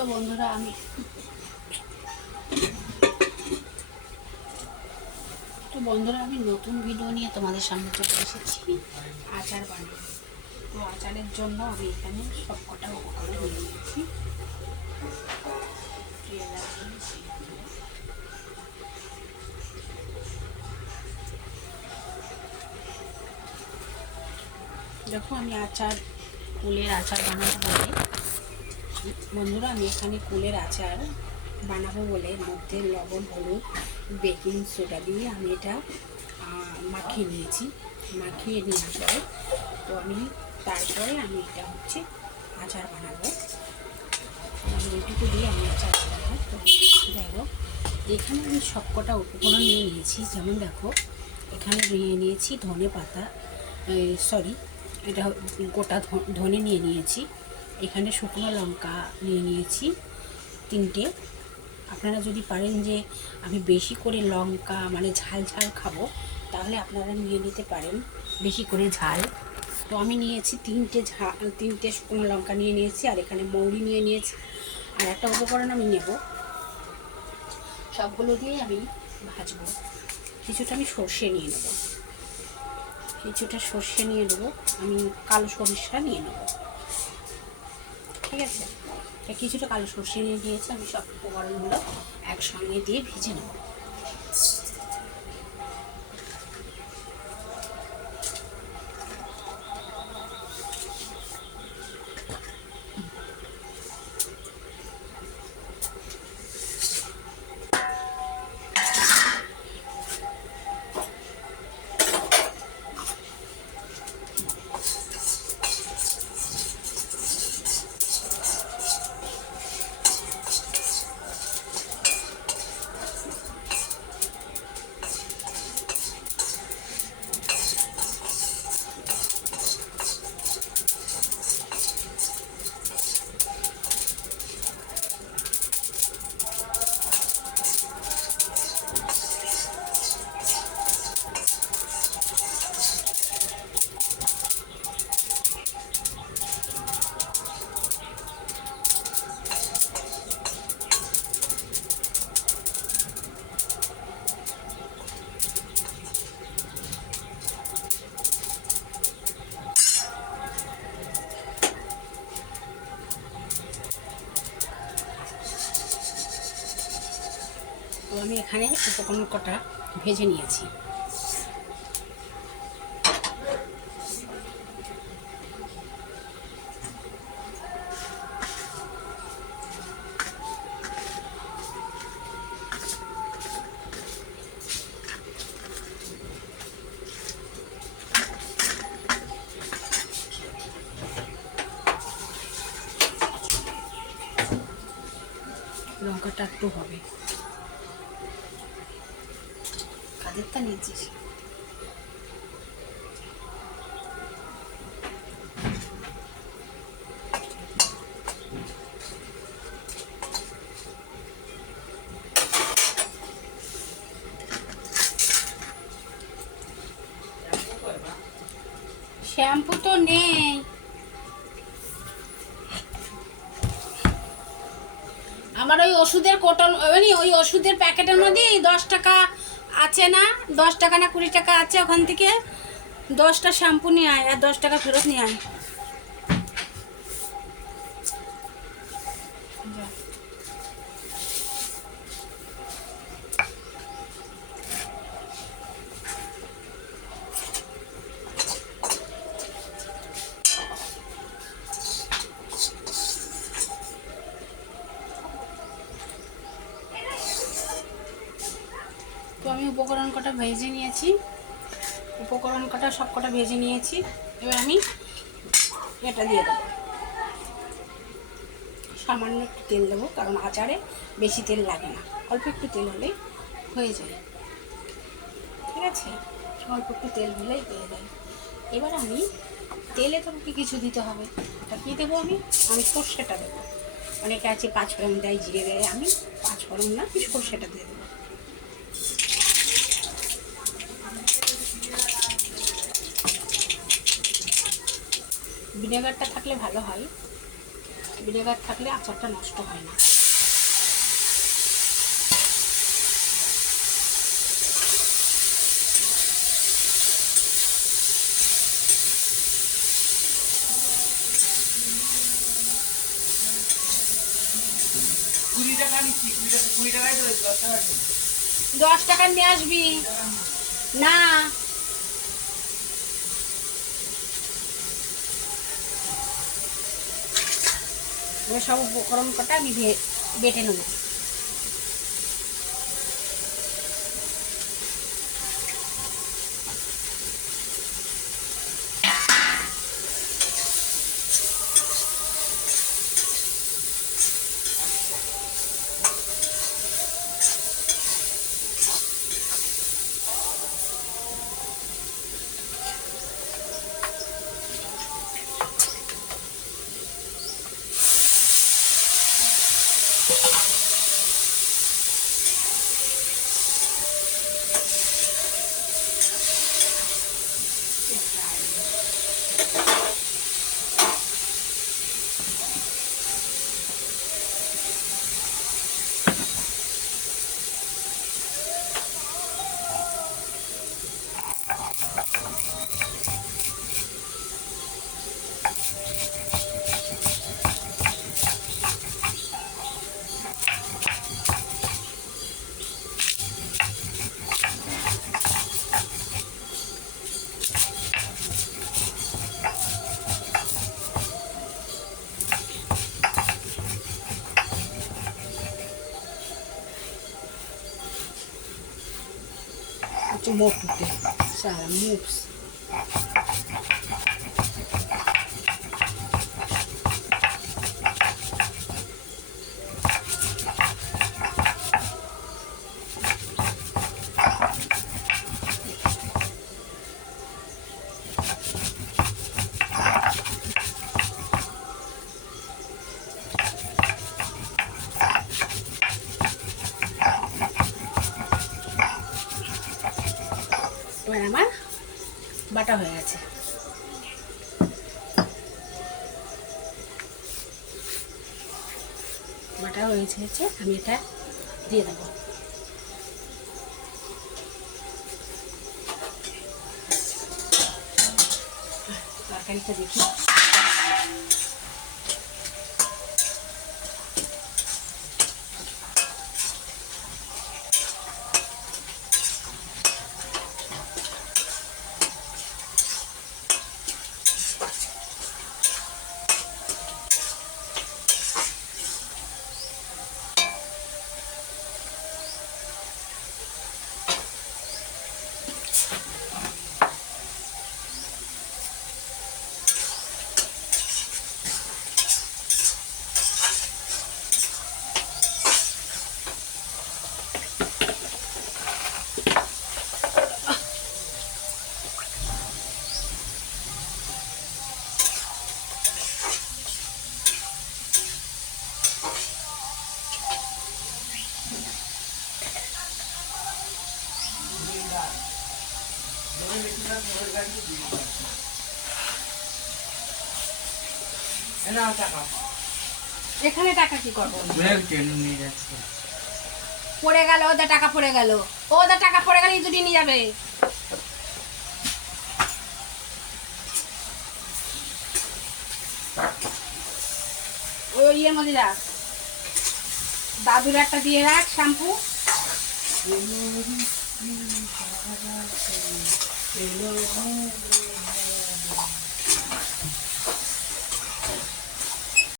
তো বন্ধুরা আমি নতুন ভিডিও নিয়ে তোমাদের সামনে চলে এসেছি। আচার বানাবো। তো আচারের জন্য আমি এখানে সব কটা উপকরণ নিয়ে নিয়েছি। দেখো আমি কুলের আচার বানাবো বলে বন্ধুরা, আমি এখানে কুলের আচার বানাবো বলে এর মধ্যে লবণ, হলুদ, বেকিং সোডা দিয়ে আমি এটা মাখিয়ে নিয়েছি। মাখিয়ে নেওয়ার পরে তারপরে আমি এটা আচার বানাবো। এইটুকু দিয়ে আমি আচার বানাবো। তো যাই হোক, এখানে আমি সবকটা উপকরণ নিয়ে নিয়েছি। যেমন দেখো, এখানে নিয়ে নিয়েছি ধনে পাতা, এটা গোটা ধনে নিয়ে নিয়েছি। এখানে শুকনো লঙ্কা নিয়ে নিয়েছি 3টে। আপনারা যদি পারেন যে আমি বেশি করে লঙ্কা মানে ঝাল ঝাল খাবো, তাহলে আপনারা নিয়ে নিতে পারেন বেশি করে ঝাল। তো আমি নিয়েছি 3টে শুকনো লঙ্কা নিয়ে নিয়েছি। আর এখানে মৌরি নিয়ে নিয়েছি। আর একটা উপকরণ আমি নেব, সবগুলো দিয়ে আমি ভাজবো। কিছুটা আমি সর্ষে নিয়ে নেব, আমি কালো সরিষা নিয়ে নেব। ঠিক আছে, কিছুটা কালো সর্ষে নিয়ে দিয়েছি। আমি সব উপকরণগুলো একসঙ্গে দিয়ে ভেজে নেব। তো আমি এখানে উপকরণ কটা ভেজে নিয়েছি। লঙ্কাটা একটু হবে, কাদেরটা নিয়েছিস? শ্যাম্পু তো নেই। আমার ওই ওষুধের কোটন, ওই ওষুধের প্যাকেটের মধ্যে 10 টাকা আছে না, 10 টাকা না 20 টাকা আছে, ওখান থেকে 10টা শ্যাম্পু নিয়ে আয় আর 10 টাকা ফেরত নিয়ে আয়। তো আমি উপকরণ কটা ভেজে নিয়েছি, সব কটা ভেজে নিয়েছি। এবার আমি এটা দিয়ে দেবো, সামান্য একটু তেল দেবো, কারণ আচারে বেশি তেল লাগে না, অল্প একটু তেল হলেই হয়ে যায়। ঠিক আছে, অল্প একটু তেল হলেই হয়ে যায়। এবার আমি তেলে তোমাকে কিছু দিতে হবে। এটা কী দেবো? আমি সর্ষেটা দেবো। অনেকে আছে 5 ফোড়ন দেয়, জিরে দেয়, আমি 5 ফোড়ন না, সর্ষেটা দিয়ে দেবো। ভিনেগারটা থাকলে ভালো হয়। ভিনেগার থাকলে আচারটা নষ্ট হয় না। দশ টাকা নিয়ে আসবি না। সব উপকরণ কটা আমি বেটে নেব। Mokute, Sarah moves. এবার আমার বাটা হয়ে গেছে। বাটা হয়েছে, আমি এটা দিয়ে দেবো। তরকারিটা দেখি। এখানে টাকা কি করবো? পড়ে গেল, ওদের টাকা পড়ে গেল, ওদের টাকা পড়ে গেলে দুটি নিয়ে যাবে। ওই ইয়ের মধ্যে রাখ, দাদুর একটা দিয়ে রাখ শ্যাম্পু।